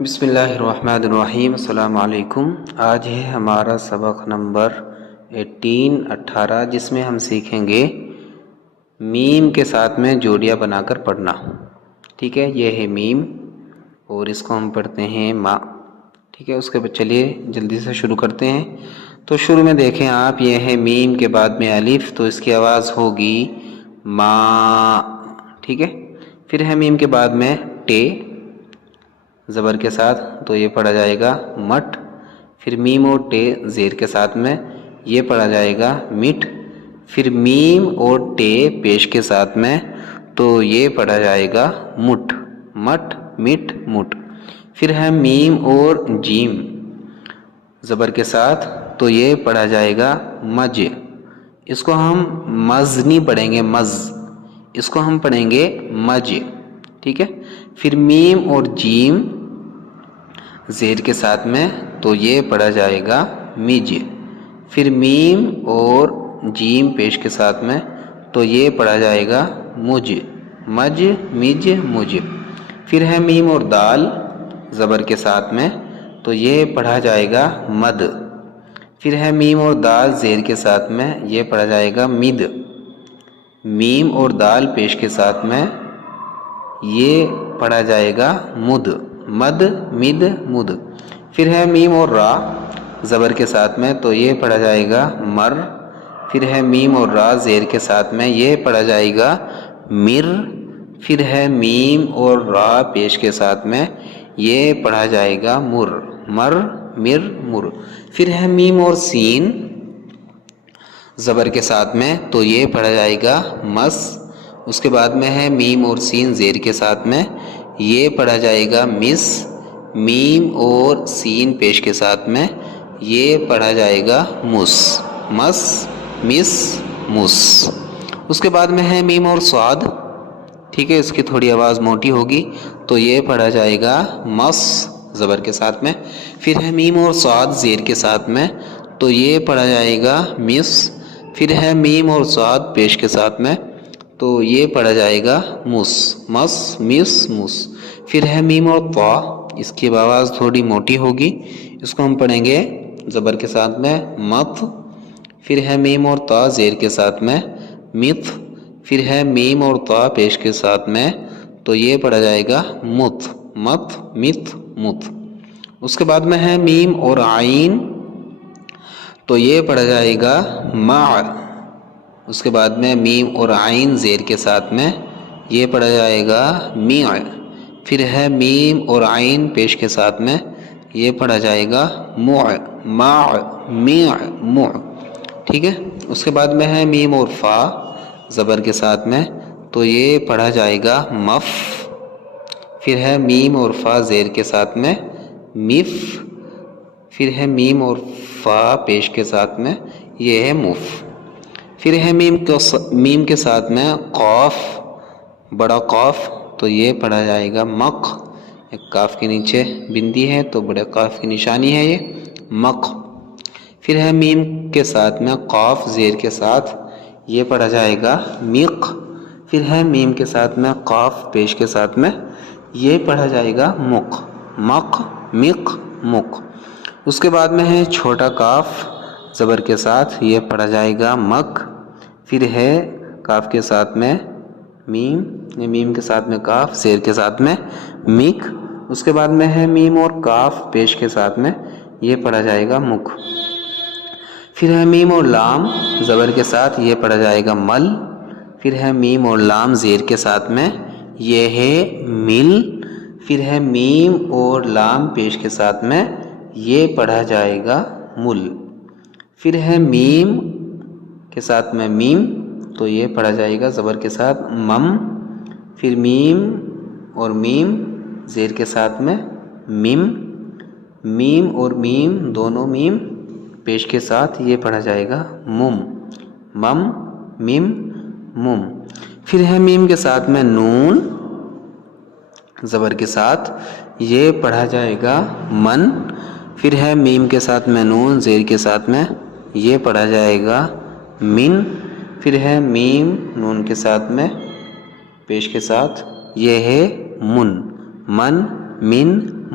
بسم اللہ الرحمن الرحیم۔ السلام علیکم۔ آج ہے ہمارا سبق نمبر 18 جس میں ہم سیکھیں گے میم کے ساتھ میں جوڑیاں بنا کر پڑھنا۔ ٹھیک ہے، یہ ہے میم اور اس کو ہم پڑھتے ہیں ما۔ ٹھیک ہے، اس کے بعد چلیے جلدی سے شروع کرتے ہیں۔ تو شروع میں دیکھیں آپ، یہ ہے میم کے بعد میں الف، تو اس کی آواز ہوگی ما۔ ٹھیک ہے، پھر ہے میم کے بعد میں ٹے زبر کے ساتھ، تو یہ پڑھا جائے گا مٹ۔ پھر میم اور ٹے زیر کے ساتھ میں، یہ پڑھا جائے گا مٹ۔ پھر میم اور ٹے پیش کے ساتھ میں، تو یہ پڑھا جائے گا مٹ، مٹ مٹ مٹ۔ پھر ہے میم اور جیم زبر کے ساتھ، تو یہ پڑھا جائے گا مج۔ اس کو ہم مز نہیں پڑھیں گے، مز، اس کو ہم پڑھیں گے مج۔ ٹھیک ہے، پھر میم اور جیم زیر کے ساتھ میں، تو یہ پڑھا جائے گا مج۔ پھر میم اور جیم پیش کے ساتھ میں، تو یہ پڑھا جائے گا مج، مج مج مج۔ پھر ہے میم اور دال زبر کے ساتھ میں، تو یہ پڑھا جائے گا مد۔ پھر ہے میم اور دال زیر کے ساتھ میں، یہ پڑھا جائے گا مد۔ میم اور دال پیش کے ساتھ میں، یہ پڑھا جائے گا مد، مد مد مد۔ پھر ہے میم اور را زبر کے ساتھ میں، تو یہ پڑھا جائے گا مر۔ پھر ہے میم اور را زیر کے ساتھ میں، یہ پڑھا جائے گا مر۔ پھر ہے میم اور را پیش کے ساتھ میں، یہ پڑھا جائے گا مر، مر مر مر۔ پھر ہے میم اور سین زبر کے ساتھ میں، تو یہ پڑھا جائے گا مس۔ اس کے بعد میں ہے میم اور سین زیر کے ساتھ میں، یہ پڑھا جائے گا مس۔ میم اور سین پیش کے ساتھ میں، یہ پڑھا جائے گا مس، مس مس مس۔ اس کے بعد میں ہے میم اور صاد۔ ٹھیک ہے، اس کی تھوڑی آواز موٹی ہوگی، تو یہ پڑھا جائے گا مس زبر کے ساتھ میں۔ پھر ہے میم اور صاد زیر کے ساتھ میں، تو یہ پڑھا جائے گا مس۔ پھر ہے میم اور صاد پیش کے ساتھ میں، تو یہ پڑھا جائے گا مس، مس مس مس۔ پھر ہے میم اور طا، اس کی آواز تھوڑی موٹی ہوگی، اس کو ہم پڑھیں گے زبر کے ساتھ میں مت۔ پھر ہے میم اور طا زیر کے ساتھ میں مت۔ پھر ہے میم اور طا پیش کے ساتھ میں، تو یہ پڑھا جائے گا مت، مت مت مت۔ اس کے بعد میں ہے میم اور عین، تو یہ پڑھا جائے گا مع۔ اس کے بعد میں میم اور عین زیر کے ساتھ میں، یہ پڑھا جائے گا میع۔ پھر ہے میم اور عین پیش کے ساتھ میں، یہ پڑھا جائے گا مع، مع میع مع۔ ٹھیک ہے، اس کے بعد میں ہے میم اور فا زبر کے ساتھ میں، تو یہ پڑھا جائے گا مف۔ پھر ہے میم اور فا زیر کے ساتھ میں مف۔ پھر ہے میم اور فا پیش کے ساتھ میں، یہ ہے مف۔ پھر ہے میم کے ساتھ میں قاف، بڑا قاف، تو یہ پڑھا جائے گا مق۔ ایک کاف کے نیچے بندی ہے، تو بڑے قاف کی نشانی ہے یہ مق۔ پھر ہے میم کے ساتھ میں قاف زیر کے ساتھ، یہ پڑھا جائے گا مق۔ پھر ہے میم کے ساتھ میں قاف پیش کے ساتھ میں، یہ پڑھا جائے گا مق، مق مق مق۔ اس کے بعد میں ہے چھوٹا کاف زبر کے ساتھ، یہ پڑھا جائے گا مک۔ پھر ہے کاف کے ساتھ میں میم، میم کے ساتھ میں کاف زیر کے ساتھ میں مک۔ اس کے بعد میں ہے میم اور کاف پیش کے ساتھ میں، یہ پڑھا جائے گا مک۔ پھر ہے میم اور لام زبر کے ساتھ، یہ پڑھا جائے گا مل۔ پھر ہے میم اور لام زیر کے ساتھ میں، یہ ہے مل۔ پھر ہے میم اور لام پیش کے ساتھ میں، یہ پڑھا جائے گا مل۔ پھر ہے میم کے ساتھ میں میم، تو یہ پڑھا جائے گا زبر کے ساتھ مم۔ پھر میم اور میم زیر کے ساتھ میں مم۔ میم اور میم دونوں میم پیش کے ساتھ، یہ پڑھا جائے گا مم، مم مم مم۔ پھر ہے میم کے ساتھ میں نون زبر کے ساتھ، یہ پڑھا جائے گا من۔ پھر ہے میم کے ساتھ میں نون زیر کے ساتھ میں، یہ پڑھا جائے گا من۔ پھر ہے میم نون کے ساتھ میں پیش کے ساتھ، یہ ہے من، من من